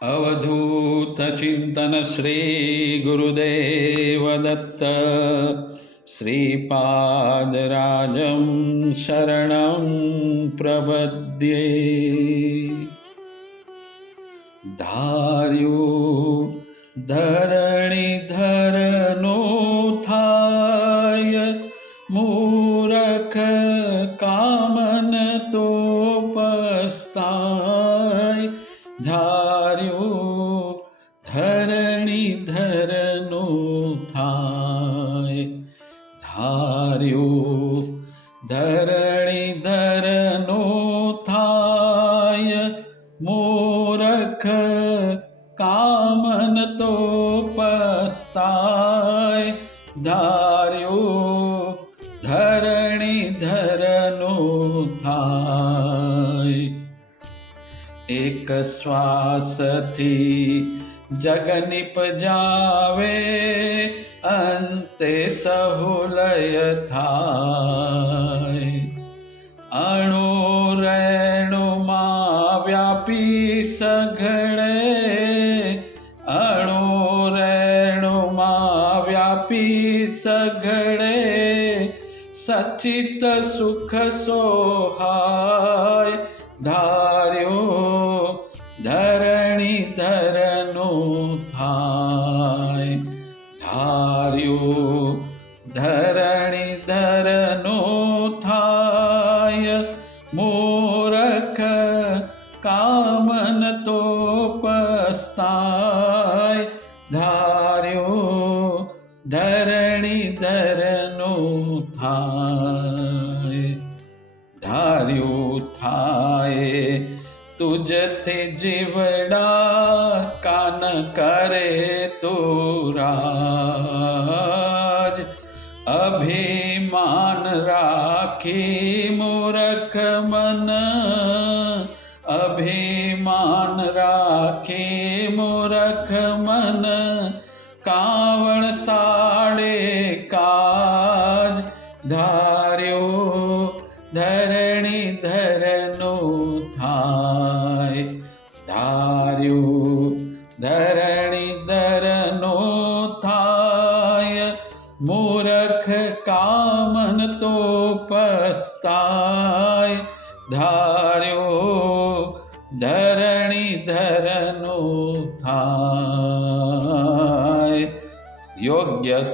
અવધૂતચિંતન શ્રી श्रीपादराजं शरणं શ્રીપાદરાજં શરણં પ્રપદ્યે મૂરખ કામન તો પસ્તાય ધાર્યું ધરણી ધરનું થાય એક શ્વાસથી જગ નિપજાવે અંતે સહુલય થાય અણુ રેણુમાં વ્યાપી સઘળે અણુ રેણુમાં વ્યાપી સઘળે સચિત સુખ સોહાય ધાર્યો ધરણી ધરનું થાય કરે તુરાજ. અભિમાન રાખી મૂરખ મન. અભિમાન રાખી મૂરખ મન. કાવણ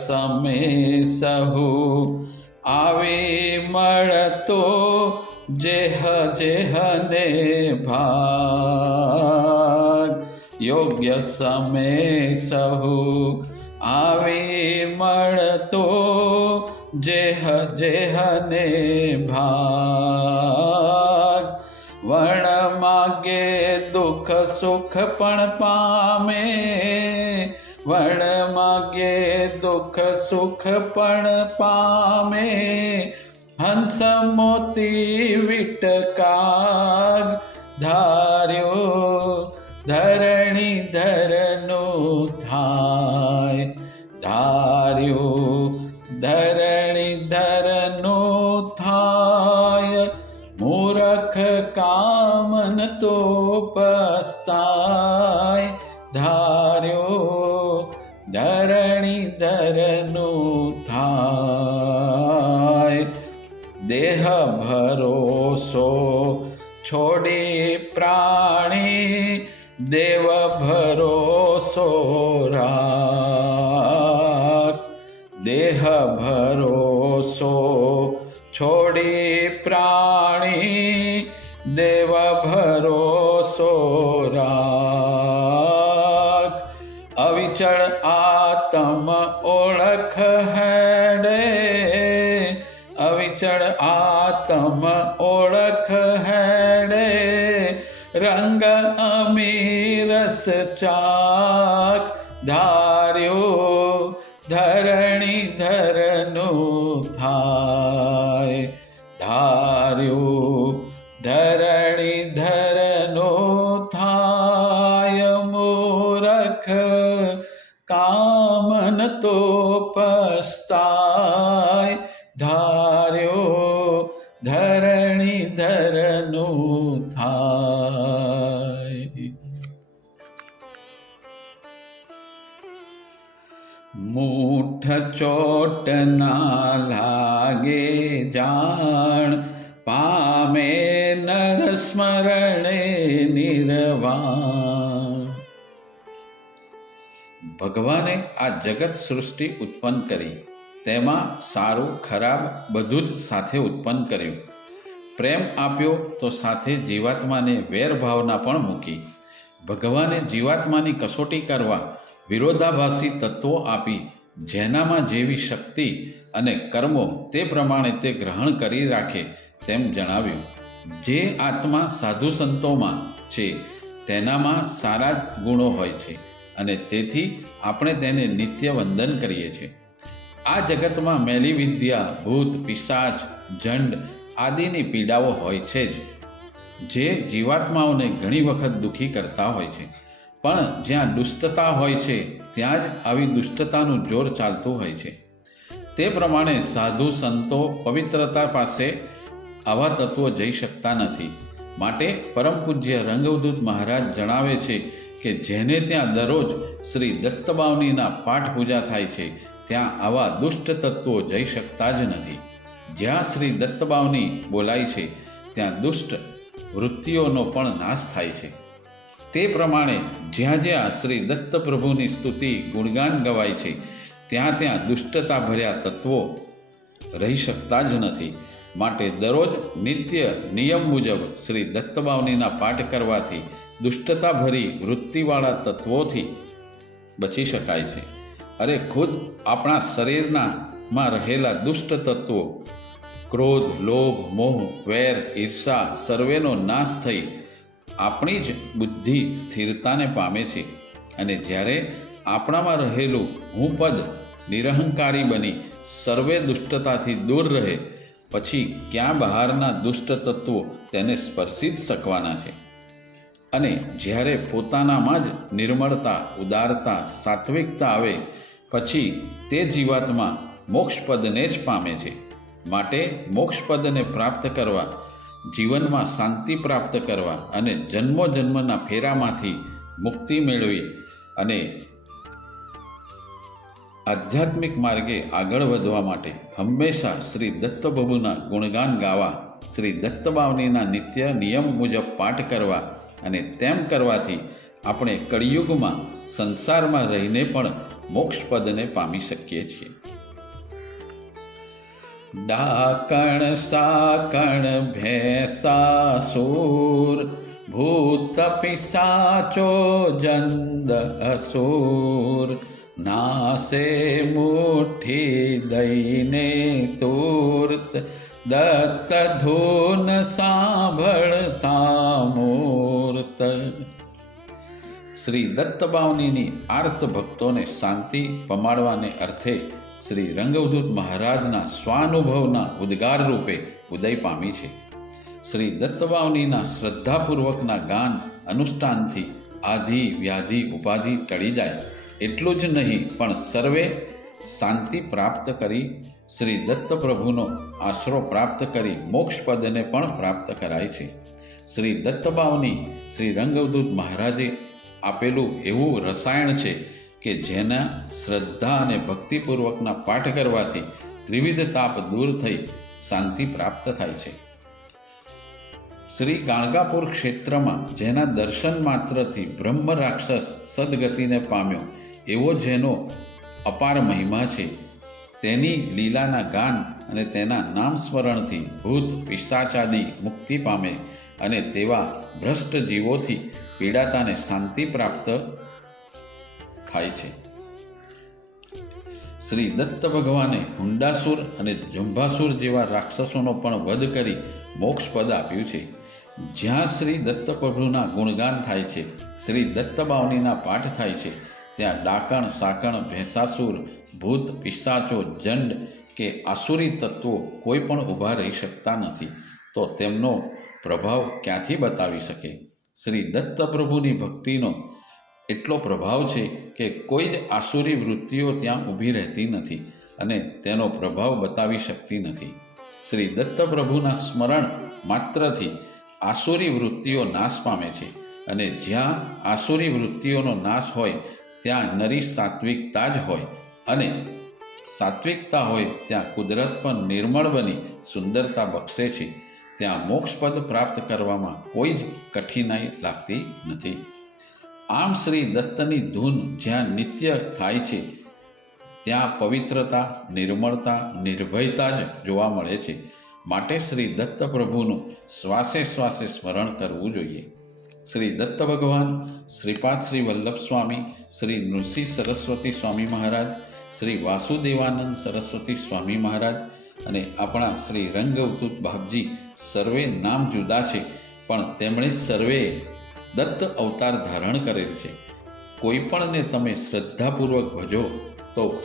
સમય સહુ આવે મળતો જેહ જેહને ભાગ યોગ્ય સમે સહુ આવે મળતો જેહ જેહને ભાગ વર્ણ માગે દુઃખ સુખ પણ પામે વણ માગે દુઃખ સુખ પણ પામે. હંસ મોતી વિટકાગ ધાર્યો, ધરણી ધરનો થાય ધાર્યો, ધરણી ધરનો થાય મૂરખ કામન તો પસ્તાય. ધરનું થાય દેહ ભરોસો છોડી પ્રાણી દેવ ભરોસો રાખ. દેહ ભરોસો છોડી પ્રાણી ઓળખ હેડે અવિચળ આતમ ઓળખ હેડે રંગ અમીરસ ચાક ધાર્યો. ચોટ ના લાગે જાણ. પામે નર સ્મરણે નિર્વાણ. ભગવાને આ જગત સૃષ્ટિ ઉત્પન્ન કરી. તેમાં સારું, ખરાબ બધું જ સાથે ઉત્પન્ન કર્યું. પ્રેમ આપ્યો તો સાથે જીવાત્માને વેર ભાવના પણ મૂકી. ભગવાને જીવાત્માની કસોટી કરવા વિરોધાભાસી તત્વો આપી જેનામાં જેવી શક્તિ અને કર્મો તે પ્રમાણે તે ગ્રહણ કરી રાખે તેમ જણાવ્યું. જે આત્મા સાધુ સંતોમાં છે, તેનામાં સારા જ ગુણો હોય છે અને તેથી આપણે તેને નિત્ય વંદન કરીએ છીએ. આ જગતમાં મેલી વિદ્યા, ભૂત, પિશાચ, જંડ આદિની પીડાઓ હોય છે જ, જે જીવાત્માઓને ઘણી વખત દુઃખી કરતા હોય છે. પણ જ્યાં દુષ્ટતા હોય છે, ત્યાં જ આવી દુષ્ટતાનું જોર ચાલતું હોય છે. તે પ્રમાણે સાધુ સંતો પવિત્રતા પાસે આવા તત્વો જઈ શકતા નથી. માટે પરમ પૂજ્ય રંગવદૂત મહારાજ જણાવે છે કે જેને ત્યાં દરરોજ શ્રી દત્તબાવનીના પાઠ પૂજા થાય છે, ત્યાં આવા દુષ્ટ તત્વો જઈ શકતા જ નથી. જ્યાં શ્રી દત્તબાવની બોલાય છે, ત્યાં દુષ્ટ વૃત્તિઓનો પણ નાશ થાય છે. તે પ્રમાણે જ્યાં જ્યાં શ્રી દત્ત પ્રભુની સ્તુતિ, ગુણગાન ગવાય છે, ત્યાં ત્યાં દુષ્ટતા ભર્યા તત્વો રહી શકતા જ નથી. માટે દરરોજ નિત્ય નિયમ મુજબ શ્રી દત્તબાવનીના પાઠ કરવાથી દુષ્ટતા ભરી વૃત્તિવાળા તત્વોથી બચી શકાય છે. અરે ખુદ આપણા શરીરના માં રહેલા દુષ્ટ તત્વો, ક્રોધ, લોભ, મોહ, વેર, ઈર્ષા સર્વેનો નાશ થઈ આપણી જ બુદ્ધિ સ્થિરતાને પામે છે અને જ્યારે આપણામાં રહેલું હું પદ નિરહંકારી બની સર્વે દુષ્ટતાથી દૂર રહે, પછી ક્યાં બહારના દુષ્ટ તત્વો તેને સ્પર્શી જ શકવાના છે? અને જ્યારે પોતાનામાં જ નિર્મળતા, ઉદારતા, સાત્વિકતા આવે, પછી તે જીવાત્મા મોક્ષપદને જ પામે છે. માટે મોક્ષપદને પ્રાપ્ત કરવા જીવનમાં શાંતિ પ્રાપ્ત કરવા અને જન્મો જન્મના ફેરામાંથી મુક્તિ મેળવી અને આધ્યાત્મિક માર્ગે આગળ વધવા માટે હંમેશા શ્રી દત્તપ્રભુના ગુણગાન ગાવા, શ્રી દત્તબાવનીના નિત્ય નિયમ મુજબ પાઠ કરવા અને તેમ કરવાથી આપણે કળિયુગમાં સંસારમાં રહીને પણ મોક્ષપદને પામી શકીએ છીએ. ડાકણ, સાકણ ભેસાસુર ભૂત પિસાચો જંદ, અસુર. નાસે, મુઠ્ઠી, દઈને, તૂર્ત. દત્ત, ધૂન સાંભળતા મૂર્ત શ્રી દત્તબાવનીની આર્ત ભક્તોને શાંતિ પમાડવાને અર્થે શ્રી રંગવદૂત મહારાજના સ્વાનુભવના ઉદ્ગાર રૂપે ઉદય પામી છે. શ્રી દત્તવાવનીના શ્રદ્ધાપૂર્વકના ગાન અનુષ્ઠાનથી આધિ વ્યાધિ ઉપાધિ ટળી જાય એટલું જ નહીં, પણ સર્વે શાંતિ પ્રાપ્ત કરી શ્રી દત્ત પ્રભુનો આશરો પ્રાપ્ત કરી મોક્ષપદને પણ પ્રાપ્ત કરાય છે. શ્રી દત્તબાવની શ્રી રંગવદૂત મહારાજે આપેલું એવું રસાયણ છે કે જેના શ્રદ્ધા અને ભક્તિપૂર્વકના પાઠ કરવાથી ત્રિવિધ તાપ દૂર થઈ શાંતિ પ્રાપ્ત થાય છે. શ્રી ગાણગાપુર ક્ષેત્રમાં જેના દર્શન માત્રથી બ્રહ્મ રાક્ષસ સદગતિને પામ્યો, એવો જેનો અપાર મહિમા છે. તેની લીલાના ગાન અને તેના નામ સ્મરણથી ભૂત, પિશાચાદી મુક્તિ પામે અને તેવા ભ્રષ્ટ જીવોથી પીડાતાને શાંતિ પ્રાપ્ત થાય છે. શ્રી દત્ત ભગવાને હુંડાસુર અને જંભાસુર જેવા રાક્ષસોનો પણ વધ કરી મોક્ષપદ આપ્યું છે. જ્યાં શ્રી દત્ત પ્રભુના ગુણગાન થાય છે, શ્રી દત્ત બાવનીના પાઠ થાય છે, ત્યાં ડાકણ, સાકણ, ભેંસાસુર, ભૂત, પિશાચો, જંડ કે આસુરી તત્વો કોઈ પણ ઊભા રહી શકતા નથી. તો તેમનો પ્રભાવ ક્યાંથી બતાવી શકે? શ્રી દત્ત પ્રભુની ભક્તિનો એટલો પ્રભાવ છે કે કોઈ જ આસુરી વૃત્તિઓ ત્યાં ઊભી રહેતી નથી અને તેનો પ્રભાવ બતાવી શકતી નથી. શ્રી દત્ત પ્રભુના સ્મરણ માત્રથી આસુરી વૃત્તિઓ નાશ પામે છે અને જ્યાં આસુરી વૃત્તિઓનો નાશ હોય, ત્યાં નરી સાત્વિકતા જ હોય અને સાત્વિકતા હોય ત્યાં કુદરત પણ નિર્મળ બની સુંદરતા બક્ષે છે. ત્યાં મોક્ષપદ પ્રાપ્ત કરવામાં કોઈ જ કઠિનાઈ લાગતી નથી. આમ શ્રી દત્તની ધૂન જ્યાં નિત્ય થાય છે, ત્યાં પવિત્રતા, નિર્મળતા, નિર્ભયતા જ જોવા મળે છે. માટે શ્રી દત્ત પ્રભુનું શ્વાસે શ્વાસે સ્મરણ કરવું જોઈએ. શ્રી દત્ત ભગવાન, શ્રીપાદ શ્રી વલ્લભ સ્વામી, શ્રી નૃસિંહ સરસ્વતી સ્વામી મહારાજ, શ્રી વાસુદેવાનંદ સરસ્વતી સ્વામી મહારાજ અને આપણા શ્રી રંગવતુત બાપજી સર્વે નામ જુદા છે, પણ તેમણે સર્વેએ દત્ત અવતાર ધારણ કરેલ છે. કોઈપણને તમે શ્રદ્ધાપૂર્વક ભજો, તો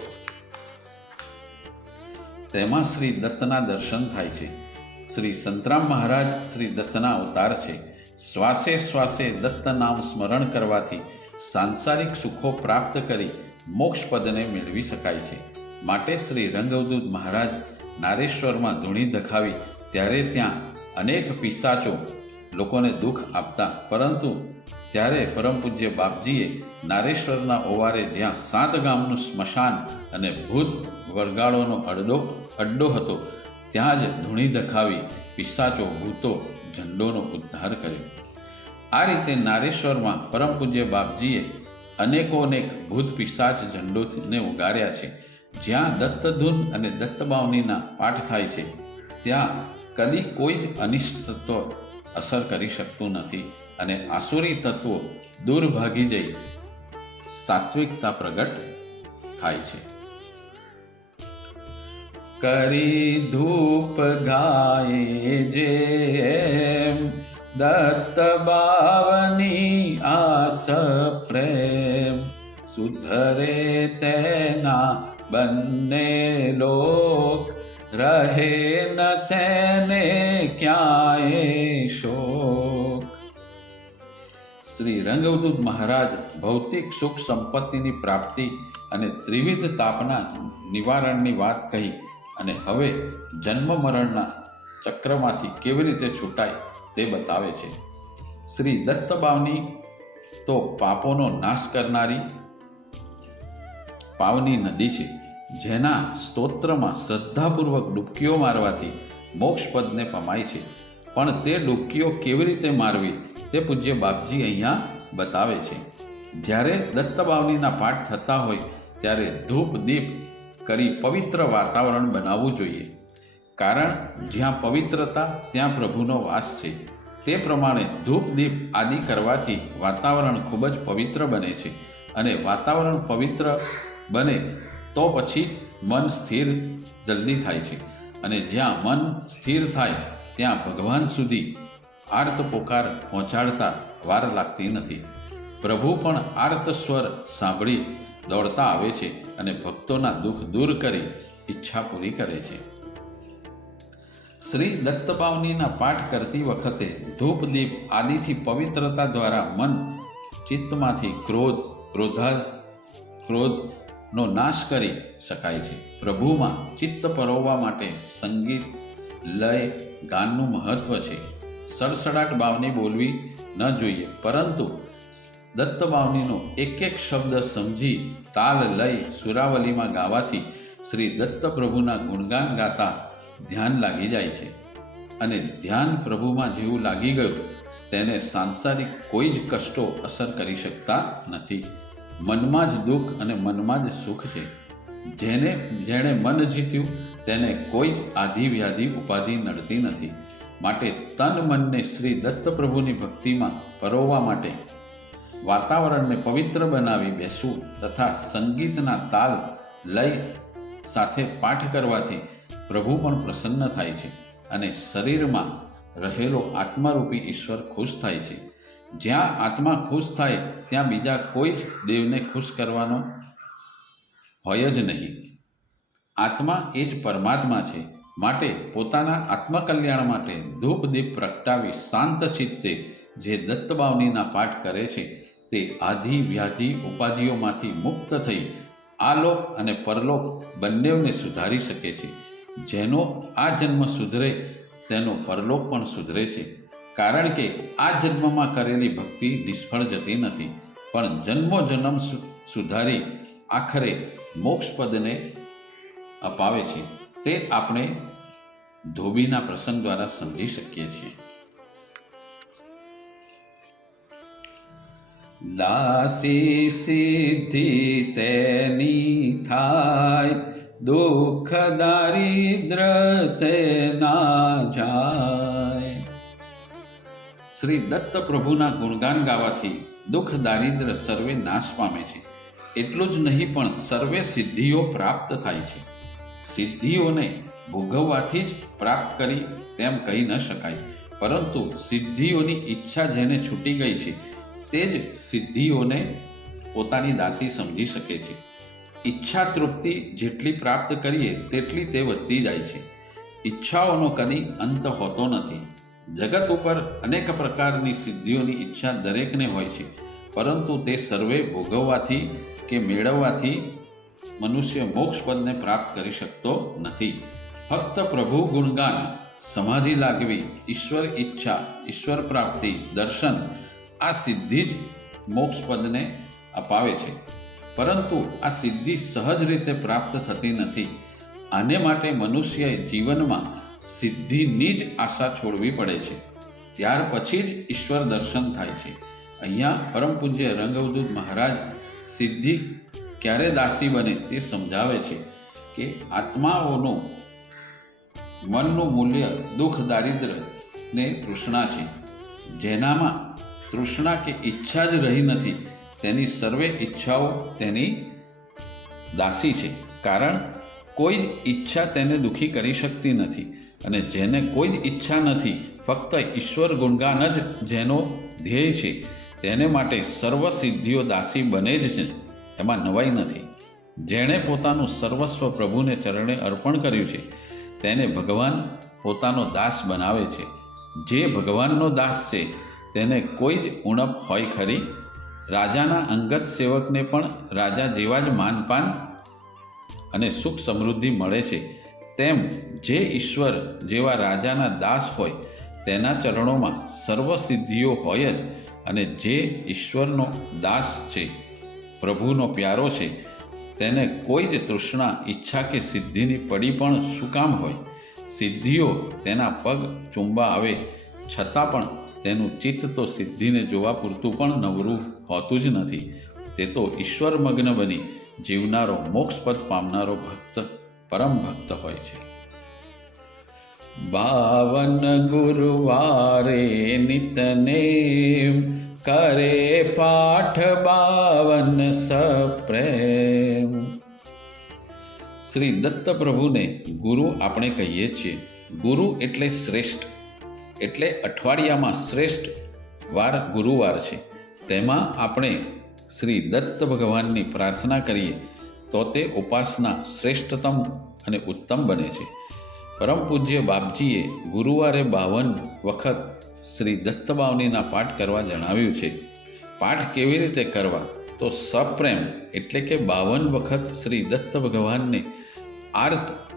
તેમાં શ્રી દત્તના દર્શન થાય છે. શ્રી સંતરામ મહારાજ શ્રી દત્તના અવતાર છે. શ્વાસે શ્વાસે દત્ત નામ સ્મરણ કરવાથી સાંસારિક સુખો પ્રાપ્ત કરી મોક્ષપદને મેળવી શકાય છે. માટે શ્રી રંગવદૂત મહારાજ નારેશ્વરમાં ધૂણી દખાવી ત્યારે ત્યાં અનેક પિશાચો લોકોને દુઃખ આપતા, પરંતુ ત્યારે પરમ પૂજ્ય બાપજીએ નારેશ્વરના ઓવારે જ્યાં સાત ગામનું સ્મશાન અને ભૂત વરગાળોનો અડડો, અડ્ડો હતો, ત્યાં જ ધૂણી દખાવી પિશાચો ભૂતો ઝંડોનો ઉદ્ધાર કર્યો. આ રીતે નારેશ્વરમાં પરમ પૂજ્ય બાપજીએ અનેકોનેક ભૂત પિશાચ ઝંડોને ઉગાર્યા છે. જ્યાં દત્તધૂન અને દત્તબાવનીના પાઠ થાય છે, ત્યાં કદી કોઈ જ અનિષ્ટ અસર કરી શકતું નથી અને આસુરી તત્વો દૂર ભાગી જઈ સાત્વિકતા પ્રગટ થાય છે. કરી ધૂપ ગાય જે દત્ત બાવની આસ પ્રેમ સુધરે તેના બંને લોક, રહે ન તેને ક્યાંય શ્રી રંગવદૂત મહારાજ ભૌતિક સુખ સંપત્તિની પ્રાપ્તિ અને ત્રિવિધ તાપના નિવારણની વાત કહી અને હવે જન્મ મરણના ચક્રમાંથી કેવી રીતે છૂટાય તે બતાવે છે. શ્રી દત્તબાવની તો પાપોનો નાશ કરનારી પાવની નદી છે, જેના સ્તોત્રમાં શ્રદ્ધાપૂર્વક ડૂબકીઓ મારવાથી મોક્ષપદને પમાય છે. પણ તે ડૂબકીઓ કેવી રીતે મારવી તે પૂજ્ય બાપજી અહીંયા બતાવે છે. જ્યારે દત્તબાવનીના પાઠ થતા હોય ત્યારે ધૂપ દીપ કરી પવિત્ર વાતાવરણ બનાવવું જોઈએ. કારણ જ્યાં પવિત્રતા, ત્યાં પ્રભુનો વાસ છે. તે પ્રમાણે ધૂપ દીપ આદિ કરવાથી વાતાવરણ ખૂબ જ પવિત્ર બને છે. અને વાતાવરણ પવિત્ર બને તો પછી મન સ્થિર, જલ્દી થાય છે. અને જ્યાં મન સ્થિર થાય ત્યાં ભગવાન સુધી આર્ત પોકાર પહોંચાડતા વાર લાગતી નથી. પ્રભુ પણ આર્ત સ્વર સાંભળી દોડતા આવે છે અને ભક્તોના દુઃખ દૂર કરી ઈચ્છા પૂરી કરે છે. શ્રી દત્તપાવનીના પાઠ કરતી વખતે ધૂપ દીપ આદિથી પવિત્રતા દ્વારા મન ચિત્તમાંથી ક્રોધ ક્રોધા ક્રોધનો નાશ કરી શકાય છે. પ્રભુમાં ચિત્ત પરોવવા માટે સંગીત, લય ગાનનું મહત્વ છે. સડસડાટ બાવની બોલવી ન જોઈએ, પરંતુ દત્ત બાવનીનો એક એક શબ્દ સમજી તાલ લઈ સુરાવલીમાં ગાવાથી શ્રી દત્ત પ્રભુના ગુણગાન ગાતા ધ્યાન લાગી જાય છે. અને ધ્યાન પ્રભુમાં જેવું લાગી ગયું, તેને સાંસારિક કોઈ જ કષ્ટો અસર કરી શકતા નથી. મનમાં જ દુઃખ અને મનમાં જ સુખ છે. જેને, જેણે મન જીત્યું તેને કોઈ જ આધિ ઉપાધિ નડતી નથી. માટે તન મનને શ્રી દત્ત પ્રભુની ભક્તિમાં પરોવવા માટે વાતાવરણને પવિત્ર બનાવી બેસવું તથા સંગીતના તાલ લય સાથે પાઠ કરવાથી પ્રભુ પણ પ્રસન્ન થાય છે અને શરીરમાં રહેલો આત્મારૂપી ઈશ્વર ખુશ થાય છે. જ્યાં આત્મા ખુશ થાય ત્યાં બીજા કોઈ જ દેવને ખુશ કરવાનો હોય જ નહીં. આત્મા એ જ પરમાત્મા છે. માટે પોતાના આત્મકલ્યાણ માટે ધૂપ દીપ પ્રગટાવી શાંત ચિત્તે જે દત્તબાવનીના પાઠ કરે છે, તે આધિ વ્યાધિ ઉપાધિઓમાંથી મુક્ત થઈ આલોક અને પરલોક બંનેઓને સુધારી શકે છે. જેનો આ જન્મ સુધરે, તેનો પરલોક પણ સુધરે છે. કારણ કે આ જન્મમાં કરેલી ભક્તિ નિષ્ફળ જતી નથી. પણ જન્મો જન્મ સુધારી આખરે મોક્ષપદને અપાવે છે, તે આપણે ધોબીના પ્રસંગ દ્વારા સમજી શકીએ છીએ. દાસી સિદ્ધિ તેની થાય, દુઃખ દારિદ્ર તેના જાય. શ્રી દત્ત પ્રભુના ગુણગાન ગાવાથી દુઃખ દારિદ્ર સર્વે નાશ પામે છે. એટલું જ નહીં, પણ સર્વે સિદ્ધિઓ પ્રાપ્ત થાય છે. સિદ્ધિઓને ભોગવવાથી જ પ્રાપ્ત કરી તેમ કહી ન શકાય. પરંતુ સિદ્ધિઓની ઈચ્છા જેને છૂટી ગઈ છે, તે જ સિદ્ધિઓને પોતાની દાસી સમજી શકે છે. ઈચ્છા તૃપ્તિ જેટલી પ્રાપ્ત કરીએ, તેટલી તે વધતી જાય છે. ઈચ્છાઓનો કદી અંત હોતો નથી. જગત ઉપર અનેક પ્રકારની સિદ્ધિઓની ઈચ્છા દરેકને હોય છે, પરંતુ તે સર્વે ભોગવવાથી કે મેળવવાથી મનુષ્ય મોક્ષપદને પ્રાપ્ત કરી શકતો નથી. ફક્ત પ્રભુ ગુણગાન, સમાધિ લાગવી, ઈશ્વર ઈચ્છા, ઈશ્વર પ્રાપ્તિ, દર્શન, આ સિદ્ધિ જ મોક્ષપદને અપાવે છે. પરંતુ આ સિદ્ધિ સહજ રીતે પ્રાપ્ત થતી નથી. આને માટે મનુષ્યએ જીવનમાં સિદ્ધિની જ આશા છોડવી પડે છે. ત્યાર પછી જ ઈશ્વર દર્શન થાય છે. અહીંયા પરમ પૂજ્ય રંગવદૂત મહારાજ સિદ્ધિ ક્યારે દાસી બને તે સમજાવે છે કે આત્માઓનું મનનું મૂલ્ય દુઃખ દારિદ્ર ને તૃષ્ણા છે. જેનામાં તૃષ્ણા કે ઈચ્છા જ રહી નથી, તેની સર્વે ઈચ્છાઓ તેની દાસી છે. કારણ કોઈ જ ઈચ્છા તેને દુઃખી કરી શકતી નથી અને જેને કોઈ જ ઈચ્છા નથી, ફક્ત ઈશ્વર ગુણગાન જ જેનો ધ્યેય છે, તેને માટે સર્વ સિદ્ધિઓ દાસી બને જ છે. એમાં નવાઈ નથી. જેણે પોતાનું સર્વસ્વ પ્રભુને ચરણે અર્પણ કર્યું છે, તેને ભગવાન પોતાનો દાસ બનાવે છે. જે ભગવાનનો દાસ છે, તેને કોઈ જ ઉણપ હોય ખરી. રાજાના અંગત સેવકને પણ રાજા જેવા જ માનપાન અને સુખ સમૃદ્ધિ મળે છે. તેમ જે ઈશ્વર જેવા રાજાના દાસ હોય, તેના ચરણોમાં સર્વ સિદ્ધિઓ હોય જ અને જે ઈશ્વરનો દાસ છે. પ્રભુનો પ્યારો છે. તેને કોઈ જ તૃષ્ણા, ઈચ્છા કે સિદ્ધિની પડી પણ શું કામ હોય? સિદ્ધિઓ તેના પગ ચુંબા આવે. છતાં પણ તેનું ચિત્ત તો સિદ્ધિને જોવા પૂરતું પણ નવરું હોતું જ નથી. તે તો ઈશ્વર મગ્ન બની જીવનારો મોક્ષપદ પામનારો ભક્ત, પરમ ભક્ત હોય છે. બાવન ગુરુવારે નિતનેમ કરે પાઠ બાવન સપ્રેમ. શ્રી દત્ત પ્રભુને ગુરુ આપણે કહીએ છીએ. ગુરુ એટલે શ્રેષ્ઠ. એટલે અઠવાડિયામાં શ્રેષ્ઠ વાર ગુરુવાર છે. તેમાં આપણે શ્રી દત્ત ભગવાનની પ્રાર્થના કરીએ તો તે ઉપાસના શ્રેષ્ઠતમ અને ઉત્તમ બને છે. પરમ પૂજ્ય બાપજીએ ગુરુવારે બાવન વખત શ્રી દત્તબાવનીના પાઠ કરવા જણાવ્યું છે. પાઠ કેવી રીતે કરવા? તો સપ્રેમ એટલે કે બાવન વખત શ્રી દત્ત ભગવાનને આર્ત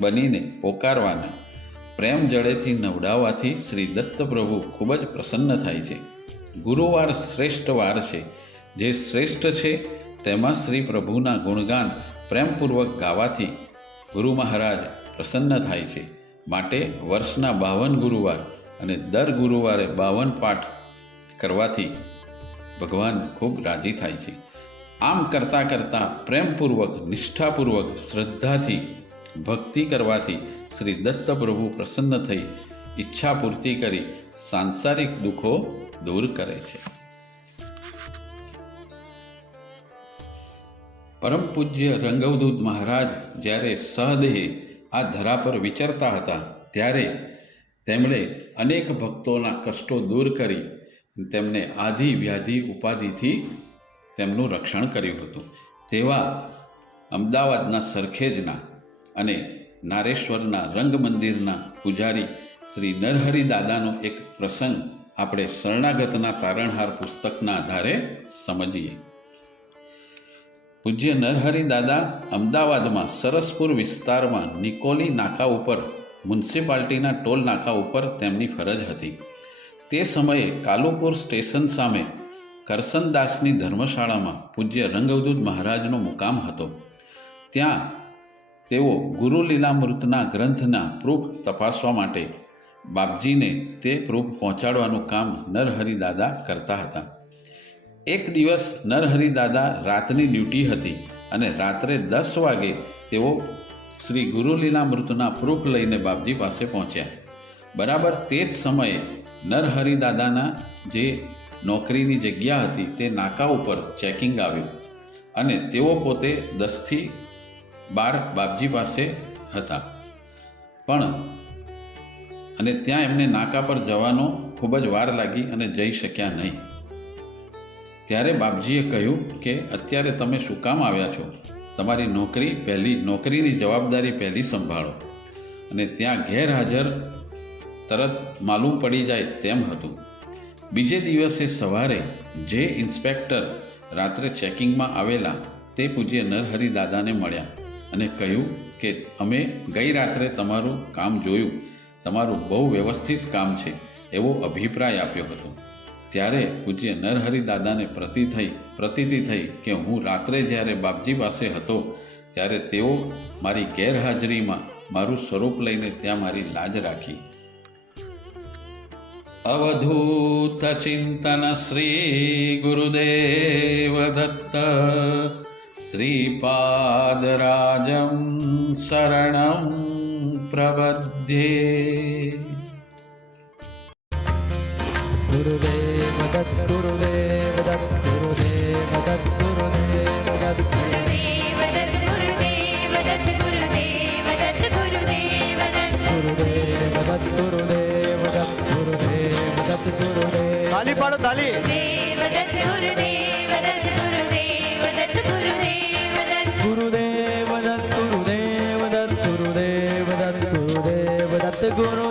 બનીને પોકારવાના. પ્રેમ જળેથી નવડાવવાથી શ્રી દત્ત પ્રભુ ખૂબ જ પ્રસન્ન થાય છે. ગુરુવાર શ્રેષ્ઠ વાર છે. જે શ્રેષ્ઠ છે તેમાં શ્રી પ્રભુના ગુણગાન પ્રેમપૂર્વક ગાવાથી ગુરુ મહારાજ પ્રસન્ન થાય છે. માટે વર્ષના બાવન ગુરુવાર અને દર ગુરુવારે બાવન પાઠ કરવાથી ભગવાન ખૂબ રાજી થાય છે. આમ કરતાં કરતાં પ્રેમપૂર્વક, નિષ્ઠાપૂર્વક, શ્રદ્ધાથી, ભક્તિ કરવાથી શ્રી દત્ત પ્રભુ પ્રસન્ન થઈ ઈચ્છા પૂર્તિ કરી સાંસારિક દુઃખો દૂર કરે છે. પરમ પૂજ્ય રંગવદૂત મહારાજ જ્યારે સહદેહે આ ધરા પર વિચરતા હતા, ત્યારે તેમણે અનેક ભક્તોના કષ્ટો દૂર કરી તેમને આધિ વ્યાધિ ઉપાધિથી તેમનું રક્ષણ કર્યું હતું. તેવા અમદાવાદના સરખેજના અને નારેશ્વરના રંગ મંદિરના પૂજારી શ્રી નરહરિ દાદાનો એક પ્રસંગ આપણે શરણાગતના તારણહાર પુસ્તકના આધારે સમજીએ. પૂજ્ય નરહરિ દાદા અમદાવાદમાં સરસપુર વિસ્તારમાં નિકોલી નાકા ઉપર મ્યુનિસિપાલિટીના ટોલ નાકા ઉપર તેમની ફરજ હતી. તે સમયે કાલુપુર સ્ટેશન સામે કરસનદાસની ધર્મશાળામાં પૂજ્ય રંગવદૂત મહારાજનો મુકામ હતો. ત્યાં તેઓ ગુરુ લીલામૃતના ગ્રંથના પ્રૂફ તપાસવા માટે બાપજીને તે પ્રૂફ પહોંચાડવાનું કામ નરહરિદાદા કરતા હતા. એક દિવસ નરહરિદાદા રાતની ડ્યુટી હતી અને રાત્રે દસ વાગે તેઓ શ્રી ગુરુલીલામૃતના પ્રૂફ લઈને બાપજી પાસે પહોંચ્યા. બરાબર તે જ સમયે નરહરિદાદાના જે નોકરીની જગ્યા હતી તે નાકા ઉપર ચેકિંગ આવ્યું અને તેઓ પોતે દસથી બાર બાપજી પાસે હતા. પણ અને ત્યાં એમને નાકા પર જવાનો ખૂબ જ વાર લાગી અને જઈ શક્યા નહીં. ત્યારે બાપજીએ કહ્યું કે અત્યારે તમે શું કામ આવ્યા છો? તમારી નોકરી પહેલી, નોકરીની જવાબદારી પહેલી સંભાળો. અને ત્યાં ગેરહાજર તરત માલુમ પડી જાય તેમ હતું. બીજે દિવસે સવારે જે ઇન્સ્પેક્ટર રાત્રે ચેકિંગમાં આવેલા તે પૂજ્ય નરહરિ દાદાને મળ્યા અને કહ્યું કે, અમે ગઈ રાત્રે તમારું કામ જોયું. તમારું બહુ વ્યવસ્થિત કામ છે. એવો અભિપ્રાય આપ્યો હતો. ત્યારે પૂજ્ય નરહરિ દાદાને પ્રતિ થઈ, પ્રતીતિ થઈ કે હું રાત્રે જ્યારે બાપજી પાસે હતો, ત્યારે તેઓ મારી ગેરહાજરીમાં મારું સ્વરૂપ લઈને ત્યાં મારી લાજ રાખી. અવધૂત ચિંતન શ્રી ગુરુદેવ દત્ત શ્રીપાદરાજમ શરણમ પ્રબધ્યે ગુરુદેવ ਗੁਰੂਦੇਵ ਦੱਤ ਗੁਰੂਦੇਵ ਦੱਤ ਗੁਰੂਦੇਵ ਦੱਤ ਗੁਰੂਦੇਵ ਦੱਤ ਗੁਰੂਦੇਵ ਦੱਤ ਗੁਰੂਦੇਵ ਦੱਤ ਗੁਰੂਦੇਵ ਦੱਤ ਗੁਰੂਦੇਵ ਦੱਤ ਗੁਰੂਦੇਵ ਦੱਤ ਗੁਰੂਦੇਵ ਦੱਤ ਗੁਰੂਦੇਵ ਤਾਲੀ ਪਾੜੋ ਤਾਲੀ ਦੇਵ ਦੱਤ ਗੁਰੂਦੇਵ ਦੱਤ ਗੁਰੂਦੇਵ ਦੱਤ ਗੁਰੂਦੇਵ ਦੱਤ ਗੁਰੂਦੇਵ ਦੱਤ ਗੁਰੂਦੇਵ ਦੱਤ ਗੁਰੂਦੇਵ ਦੱਤ ਗੁਰੂਦੇਵ ਦੱਤ ਗੁਰੂ